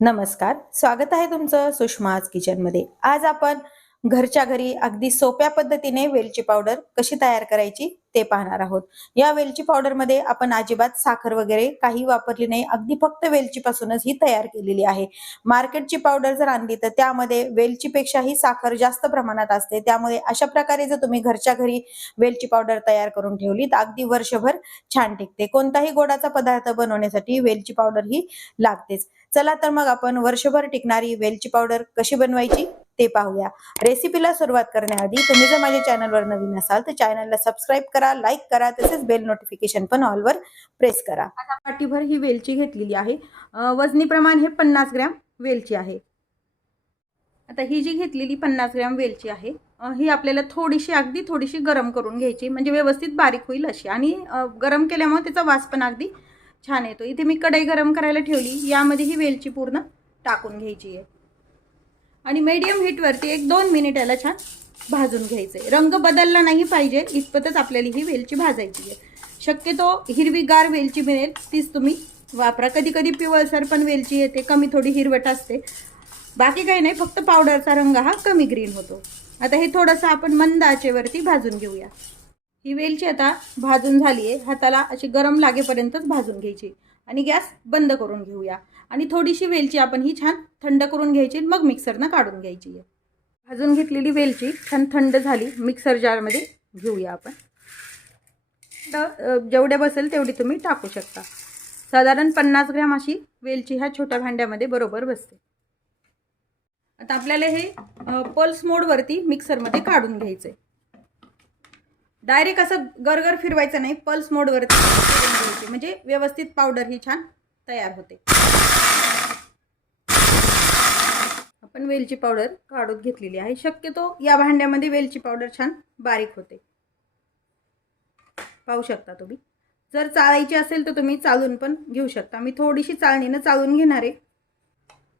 नमस्कार स्वागत आहे तुमचं सुषमाज किचनमध्ये. आज आपण घरच्या घरी अगदी सोप्या पद्धतीने वेलची पावडर कशी तयार करायची ते पाहणार आहोत. या वेलची पावडरमध्ये आपण अजिबात साखर वगैरे काही वापरली नाही अगदी फक्त वेलची पासूनच ही तयार केलेली आहे. मार्केटची पावडर जर आणली तर त्यामध्ये वेलचीपेक्षाही साखर जास्त प्रमाणात असते. त्यामुळे अशा प्रकारे जर तुम्ही घरच्या घरी वेलची पावडर तयार करून ठेवली तर अगदी वर्षभर छान टिकते. कोणताही गोडाचा पदार्थ बनवण्यासाठी वेलची पावडर ही लागतेच. चला तर मग आपण वर्षभर टिकणारी वेलची पावडर कशी बनवायची? ते पाहूया. रेसिपीला सुरुवात करण्याआधी तुम्ही जर माझ्या चॅनलवर नवीन असाल तर चॅनलला सबस्क्राईब करा लाईक करा तसेच बेल नोटिफिकेशन पण ऑलवर प्रेस करा. पाठीभर ही वेलची घेतलेली आहे. वजनी प्रमाण हे पन्नास ग्रॅम वेलची आहे. आता ही जी घेतलेली पन्नास ग्रॅम वेलची आहे ही आपल्याला थोडीशी अगदी थोडीशी गरम करून घ्यायची म्हणजे व्यवस्थित बारीक होईल अशी. आणि गरम केल्यामुळे त्याचा वास पण अगदी छान येतो. इथे मी कढई गरम करायला ठेवली यामध्ये ही वेलची पूर्ण टाकून घ्यायची आहे. आणि मीडियम हीटवरती एक दोन मिनिट याला छान भाजून घ्यायचं. आहे रंग बदलला नाही पाहिजे इतपतच आपल्याला ही वेलची भाजायची आहे. शक्यतो हिरवीगार वेलची मिळेल तीच तुम्ही वापरा. कधी कधी पिवळसर पण वेलची येते कमी थोडी हिरवट असते. बाकी काही नाही फक्त पावडरचा रंग हा कमी ग्रीन होतो. आता हे थोडंसं आपण मंद आचेवरती भाजून घेऊया. ही वेलची आता भाजून झाली आहे हाताला अशी गरम लागेपर्यंतच भाजून घ्यायची. आणि गॅस बंद करून घेऊया. आणि थोडीशी वेलची आपण ही छान थंड करून घ्यायची मग मिक्सरनं काढून घ्यायची आहे. भाजून घेतलेली वेलची छान थंड झाली. मिक्सर जारमध्ये घेऊया आपण. तर जेवढ्या बसेल तेवढी तुम्ही टाकू शकता. साधारण पन्नास ग्रॅम अशी वेलची ह्या छोट्या भांड्यामध्ये बरोबर बसते. आता आपल्याला हे पल्स मोडवरती मिक्सरमध्ये काढून घ्यायचं आहे डायरेक्ट असं गरगर फिरवायचं नाही पल्स मोडवरती म्हणजे व्यवस्थित पावडर ही छान तयार होते. आपण वेलची पावडर काढून घेतलेली आहे. शक्यतो या भांड्यामध्ये वेलची पावडर छान बारीक होते. पाहू शकता तुम्ही. जर चाळायची असेल तर तुम्ही चालून पण घेऊ शकता. मी थोडीशी चाळणीनं चालून घेणार आहे.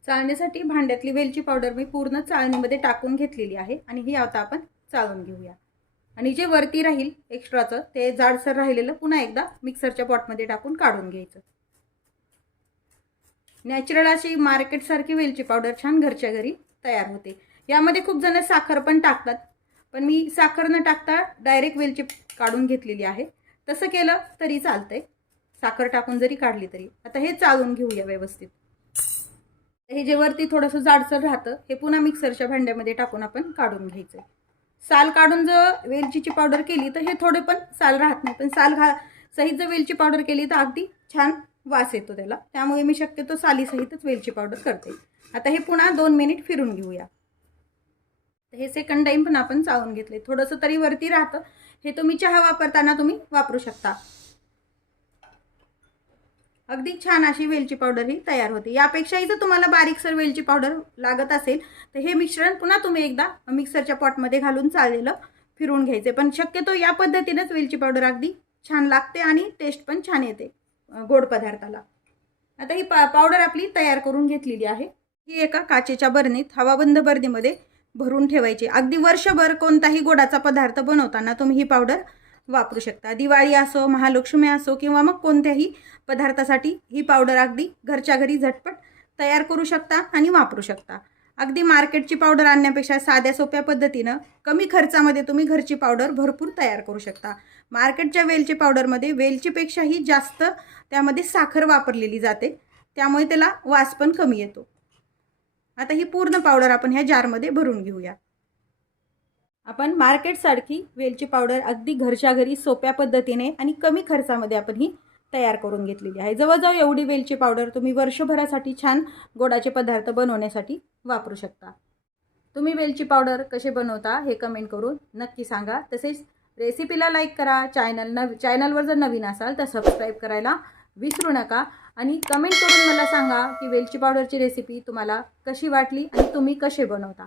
चाळण्यासाठी भांड्यातली वेलची पावडर मी पूर्ण चाळणीमध्ये टाकून घेतलेली आहे आणि ही आता आपण चालून घेऊया. आणि जे वरती राहील एक्स्ट्राचं ते जाडसर राहिलेलं पुन्हा एकदा मिक्सरच्या पॉटमध्ये टाकून काढून घ्यायचं. नॅचरल अशी मार्केटसारखी वेलची पावडर छान घरच्या घरी तयार होते. यामध्ये खूप जण साखर पण टाकतात पण मी साखर न टाकता डायरेक्ट वेलची काढून घेतलेली आहे. तसं केलं तरी चालतंय. साखर टाकून जरी काढली तरी. आता हे चालून घेऊया व्यवस्थित. हे जे वरती थोडंसं जाडसर राहतं हे पुन्हा मिक्सरच्या भांड्यामध्ये टाकून आपण काढून घ्यायचं साल काढून जर वेलचीची पावडर केली तर हे थोडे पण साल राहत नाही. पण साल घा सहित जर वेलची पावडर केली तर अगदी छान वास येतो त्याला. त्यामुळे मी शक्यतो सालीसहितच वेलची पावडर करते. आता हे पुन्हा दोन मिनिट फिरून घेऊया. हे सेकंड टाईम पण आपण चावून घेतले. थोडंसं तरी वरती राहतं. हे तुम्ही चहा वापरताना तुम्ही वापरू शकता. अगदी छान अशी वेलची पावडर ही तयार होते. यापेक्षाही जर तुम्हाला बारीकसर वेलची पावडर लागत असेल तर हे मिश्रण पुन्हा तुम्ही एकदा मिक्सरच्या पॉटमध्ये घालून चाललेलं फिरून घ्यायचे. पण शक्यतो या पद्धतीनेच वेलची पावडर अगदी छान लागते आणि टेस्ट पण छान येते गोड पदार्थाला. आता ही पा पावडर आपली तयार करून घेतलेली आहे. ही एका काचेच्या बरणीत हवाबंद बरणीमध्ये भरून ठेवायची. अगदी वर्षभर कोणताही गोडाचा पदार्थ बनवताना तुम्ही ही पावडर वापरू शकता. दिवाळी असो महालक्ष्मी असो किंवा मग कोणत्याही पदार्थासाठी ही पावडर अगदी घरच्या घरी झटपट तयार करू शकता आणि वापरू शकता. अगदी मार्केटची पावडर आणण्यापेक्षा साध्या सोप्या पद्धतीनं कमी खर्चामध्ये तुम्ही घरची पावडर भरपूर तयार करू शकता. मार्केटच्या वेलची पावडरमध्ये वेलचीपेक्षाही जास्त त्यामध्ये साखर वापरलेली जाते. त्यामुळे त्याला वास पण कमी येतो. आता ही पूर्ण पावडर आपण ह्या जारमध्ये भरून घेऊया. आपण मार्केटसारखी वेलची पावडर अगदी घरच्या घरी सोप्या पद्धतीने आणि कमी खर्चामध्ये आपण ही तयार करून घेतलेली आहे. जवळजवळ एवढी वेलची पावडर तुम्ही वर्षभरासाठी छान गोडाचे पदार्थ बनवण्यासाठी वापरू शकता. तुम्ही वेलची पावडर कसे बनवता हे कमेंट करून नक्की सांगा. तसेच रेसिपीला लाईक करा. चॅनल नव चॅनलवर जर नवीन असाल तर सबस्क्राईब करायला विसरू नका. आणि कमेंट करून मला सांगा की वेलची पावडरची रेसिपी तुम्हाला कशी वाटली आणि तुम्ही कसे बनवता.